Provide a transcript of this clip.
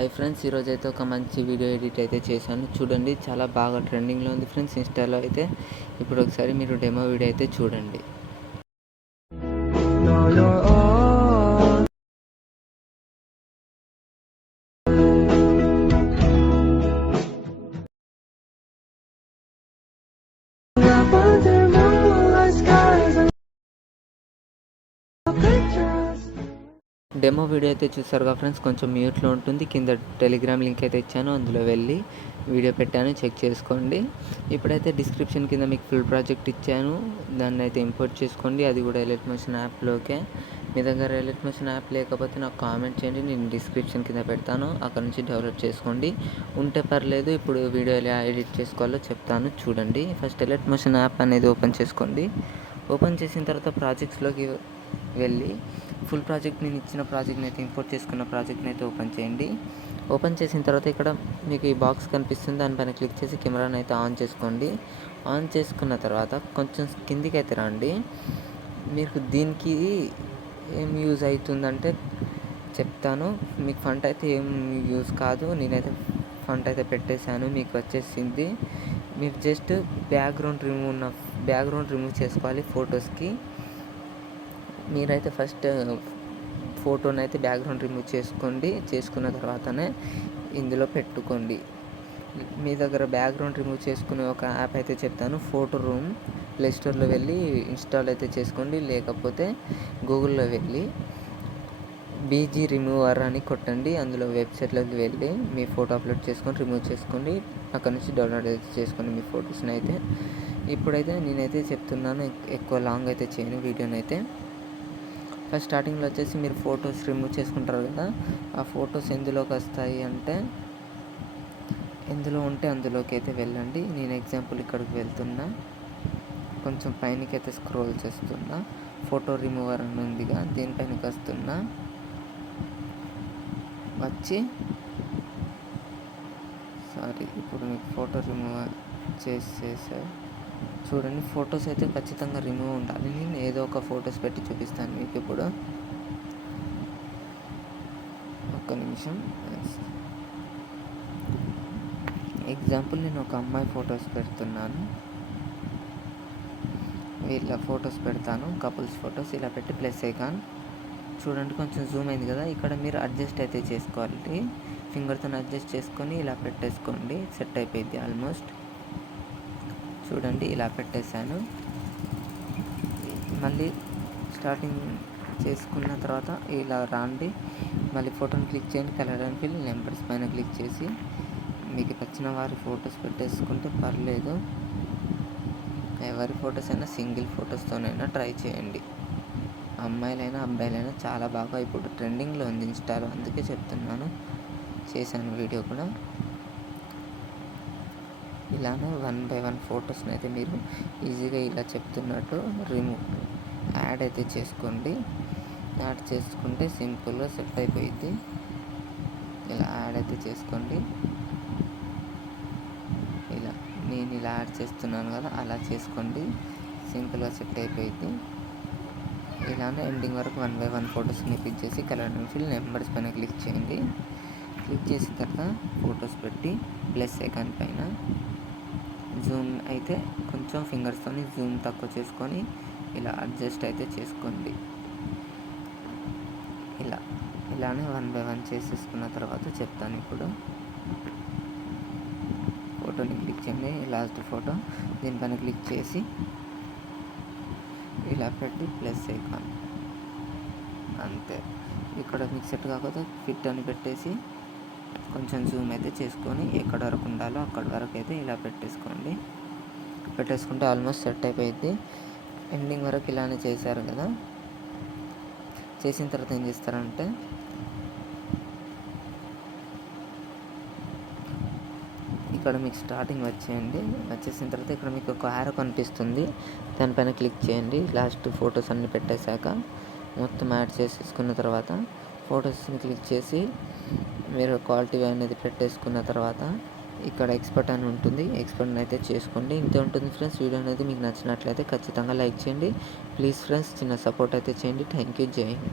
Hi friends, ఈరోజైతే ఒక మంచి వీడియో ఎడిట్ అయితే చేశాను. చూడండి, చాలా బాగా ట్రెండింగ్లో ఉంది ఫ్రెండ్స్ ఇన్స్టాలో అయితే. ఇప్పుడు ఒకసారి మీరు డెమో వీడియో అయితే చూడండి. డెమో వీడియో అయితే చూసారుగా ఫ్రెండ్స్, కొంచెం మ్యూట్లో ఉంటుంది. కింద టెలిగ్రామ్ లింక్ అయితే ఇచ్చాను, అందులో వెళ్ళి వీడియో పెట్టాను, చెక్ చేసుకోండి. ఇప్పుడైతే డిస్క్రిప్షన్ కింద మీకు ఫుల్ ప్రాజెక్ట్ ఇచ్చాను, దాన్ని అయితే ఇంపోర్ట్ చేసుకోండి. అది కూడా ఎలైట్ మోషన్ యాప్లోకే. మీ దగ్గర ఎలైట్ మోషన్ యాప్ లేకపోతే నాకు కామెంట్ చేయండి, నేను డిస్క్రిప్షన్ కింద పెడతాను, అక్కడ నుంచి డెవలప్ చేసుకోండి. ఉంటే పర్లేదు. ఇప్పుడు వీడియో ఎలా ఎడిట్ చేసుకోవాలో చెప్తాను, చూడండి. ఫస్ట్ ఎలైట్ మోషన్ యాప్ అనేది ఓపెన్ చేసుకోండి. ఓపెన్ చేసిన తర్వాత ప్రాజెక్ట్స్లోకి వెళ్ళి ఫుల్ ప్రాజెక్ట్, నేను ఇచ్చిన ప్రాజెక్ట్ని అయితే ఇంపోర్ట్ చేసుకున్న ప్రాజెక్ట్ని అయితే ఓపెన్ చేయండి. ఓపెన్ చేసిన తర్వాత ఇక్కడ మీకు ఈ బాక్స్ కనిపిస్తుంది, దానిపైన క్లిక్ చేసి కెమెరాని అయితే ఆన్ చేసుకోండి. ఆన్ చేసుకున్న తర్వాత కొంచెం కిందికి అయితే రండి. మీకు దీనికి ఏం యూజ్ అవుతుందంటే చెప్తాను. మీకు ఫంట్ అయితే ఏం యూజ్ కాదు, నేనైతే ఫంట్ అయితే పెట్టేశాను, మీకు వచ్చేసింది. మీరు జస్ట్ బ్యాక్గ్రౌండ్ రిమూవ్ చేసుకోవాలి ఫొటోస్కి. మీరైతే ఫస్ట్ ఫోటోని అయితే బ్యాక్గ్రౌండ్ రిమూవ్ చేసుకోండి. చేసుకున్న తర్వాతనే ఇందులో పెట్టుకోండి. మీ దగ్గర బ్యాక్గ్రౌండ్ రిమూవ్ చేసుకునే ఒక యాప్ అయితే చెప్తాను, ఫోటో రూమ్. ప్లే స్టోర్లో వెళ్ళి ఇన్స్టాల్ అయితే చేసుకోండి, లేకపోతే గూగుల్లో వెళ్ళి బీజీ రిమూవర్ అని కొట్టండి. అందులో వెబ్సైట్లోకి వెళ్ళి మీ ఫోటో అప్లోడ్ చేసుకొని రిమూవ్ చేసుకోండి. అక్కడ నుంచి డౌన్లోడ్ అయితే చేసుకోండి మీ ఫొటోస్ని అయితే. ఇప్పుడైతే నేనైతే చెప్తున్నాను, ఎక్కువ లాంగ్ అయితే చేయను వీడియోని అయితే. ఫస్ట్ స్టార్టింగ్లో వచ్చేసి మీరు ఫొటోస్ రిమూవ్ చేసుకుంటారు కదా, ఆ ఫొటోస్ ఎందులోకి వస్తాయి అంటే, ఎందులో ఉంటే అందులోకి అయితే వెళ్ళండి. నేను ఎగ్జాంపుల్ ఇక్కడికి వెళ్తున్నా, కొంచెం పైనకి అయితే స్క్రోల్ చేస్తున్నా. ఫోటో రిమూవర్ అని ఉందిగా, దీనిపైనకి వస్తున్నా. ఇప్పుడు మీకు ఫోటో రిమూవ్ చేసేసా. చూడండి, ఫొటోస్ అయితే ఖచ్చితంగా రిమూవ్ ఉండాలి. నేను ఏదో ఒక ఫొటోస్ పెట్టి చూపిస్తాను మీకు ఇప్పుడు. ఒక్క నిమిషం. ఎగ్జాంపుల్ నేను ఒక అమ్మాయి ఫొటోస్ పెడుతున్నాను, వీళ్ళ ఫొటోస్ పెడతాను, కపుల్స్ ఫొటోస్. ఇలా పెట్టి ప్లస్ ఐకాన్. చూడండి, కొంచెం జూమ్ అయింది కదా. ఇక్కడ మీరు అడ్జస్ట్ అయితే చేసుకోవాలి, ఫింగర్తో అడ్జస్ట్ చేసుకొని ఇలా పెట్టేసుకోండి, సెట్ అయిపోయింది ఆల్మోస్ట్. చూడండి, ఇలా పెట్టేశాను. మళ్ళీ స్టార్టింగ్ చేసుకున్న తర్వాత ఇలా రాండి. మళ్ళీ ఫోటోని క్లిక్ చేయండి, కలర్ అండ్ ఫిల్ నెంబర్స్ పైన క్లిక్ చేసి మీకు నచ్చిన వారి ఫొటోస్ పెట్టేసుకుంటే పర్లేదు. ఎవరి ఫొటోస్ అయినా సింగిల్ ఫొటోస్తోనైనా ట్రై చేయండి. అమ్మాయిలైనా అబ్బాయిలైనా చాలా బాగా ఇప్పుడు ట్రెండింగ్లో ఉంది ఇన్స్టాలో, అందుకే చెప్తున్నాను. చేశాను వీడియో కూడా. ఇలానే 1 by 1 ఫొటోస్ని అయితే మీరు ఈజీగా ఇలా చెప్తున్నట్టు యాడ్ అయితే చేసుకోండి. యాడ్ చేసుకుంటే సింపుల్గా సెట్ అయిపోయింది. ఇలా యాడ్ అయితే చేసుకోండి. నేను ఇలా యాడ్ చేస్తున్నాను కదా, అలా చేసుకోండి, సింపుల్గా సెట్ అయిపోయింది. ఇలానే ఎండింగ్ వరకు 1 by 1 ఫొటోస్ని క్లిక్ చేసి కలర్ అండ్ ఫిల్ నెంబర్స్ పైన క్లిక్ చేయండి. క్లిక్ చేసిన తర్వాత ఫొటోస్ పెట్టి ప్లస్ ఐకాన్ పైన జూమ్ అయితే కొంచెం ఫింగర్స్తో జూమ్ తక్కువ చేసుకొని ఇలా అడ్జస్ట్ అయితే చేసుకోండి. ఇలానే 1 by 1 చేసేసుకున్న తర్వాత చెప్తాను ఇప్పుడు. ఫోటోని క్లిక్ చేయండి, లాస్ట్ ఫోటో, దీనిపైన క్లిక్ చేసి ఇలా పెట్టి ప్లస్ ఐకాన్. అంతే. ఇక్కడ మీకు సెట్ కాకపోతే ఫిట్ అని పెట్టేసి కొంచెం జూమ్ అయితే చేసుకొని ఎక్కడ వరకు ఉండాలో అక్కడి వరకు అయితే ఇలా పెట్టేసుకుంటే ఆల్మోస్ట్ సెట్ అయిపోయింది. ఎండింగ్ వరకు ఇలానే చేశారు కదా. చేసిన తర్వాత ఏం చేస్తారంటే, ఇక్కడ మీకు స్టార్టింగ్ వచ్చేసిన తర్వాత ఇక్కడ మీకు ఒక యారో కనిపిస్తుంది, దానిపైన క్లిక్ చేయండి. లాస్ట్ ఫొటోస్ అన్నీ పెట్టేశాక మొత్తం యాడ్ చేసేసుకున్న తర్వాత ఫొటోస్ని క్లిక్ చేసి మీరు క్వాలిటీ అనేది పెట్టేసుకున్న తర్వాత ఇక్కడ ఎక్స్పర్ట్ అని ఉంటుంది, ఎక్స్పర్ట్ని అయితే చేసుకోండి. ఇంతే ఉంటుంది ఫ్రెండ్స్. వీడియో అనేది మీకు నచ్చినట్లయితే ఖచ్చితంగా లైక్ చేయండి. ప్లీజ్ ఫ్రెండ్స్, చిన్న సపోర్ట్ అయితే చేయండి. Thank you. జై హింద్.